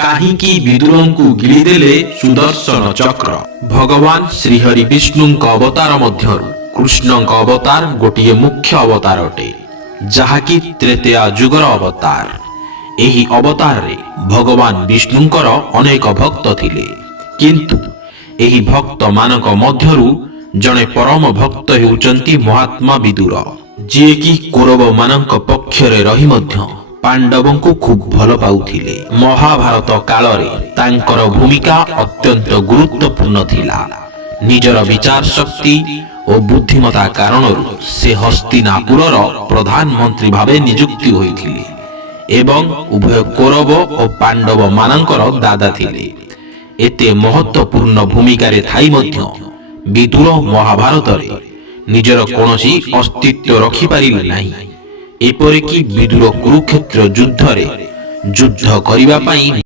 କାହିଁକି ବିଦୁରଙ୍କୁ ଗିଳିଦେଲେ ସୁଦର୍ଶନ ଚକ୍ର? ଭଗବାନ ଶ୍ରୀହରି ବିଷ୍ଣୁଙ୍କ ଅବତାର ମଧ୍ୟରୁ କୃଷ୍ଣଙ୍କ ଅବତାର ଗୋଟିଏ ମୁଖ୍ୟ ଅବତାର ଅଟେ, ଯାହାକି ତ୍ରେତୟା ଯୁଗର ଅବତାର। ଏହି ଅବତାରରେ ଭଗବାନ ବିଷ୍ଣୁଙ୍କର ଅନେକ ଭକ୍ତ ଥିଲେ, କିନ୍ତୁ ଏହି ଭକ୍ତମାନଙ୍କ ମଧ୍ୟରୁ ଜଣେ ପରମ ଭକ୍ତ ହେଉଛନ୍ତି ମହାତ୍ମା ବିଦୁର, ଯିଏକି କୌରବମାନଙ୍କ ପକ୍ଷରେ ରହି ମଧ୍ୟ ପାଣ୍ଡବଙ୍କୁ ଖୁବ୍ ଭଲ ପାଉଥିଲେ। ମହାଭାରତ କାଳରେ ତାଙ୍କର ଭୂମିକା ଅତ୍ୟନ୍ତ ଗୁରୁତ୍ୱପୂର୍ଣ୍ଣ ଥିଲା। ନିଜର ବିଚାର ଶକ୍ତି ଓ ବୁଦ୍ଧିମତା କାରଣରୁ ସେ ହସ୍ତିନାପୁରର ପ୍ରଧାନମନ୍ତ୍ରୀ ଭାବେ ନିଯୁକ୍ତି ହୋଇଥିଲେ ଏବଂ ଉଭୟ କୌରବ ଓ ପାଣ୍ଡବ ମାନଙ୍କର ଦାଦା ଥିଲେ। ଏତେ ମହତ୍ୱପୂର୍ଣ୍ଣ ଭୂମିକାରେ ଥାଇ ମଧ୍ୟ ବିଦୁର ମହାଭାରତରେ ନିଜର କୌଣସି ଅସ୍ତିତ୍ୱ ରଖିପାରିଲେ ନାହିଁ। ଏପରିକି ବିଦୁର କୁରୁକ୍ଷେତ୍ର ଯୁଦ୍ଧରେ ଯୁଦ୍ଧ କରିବା ପାଇଁ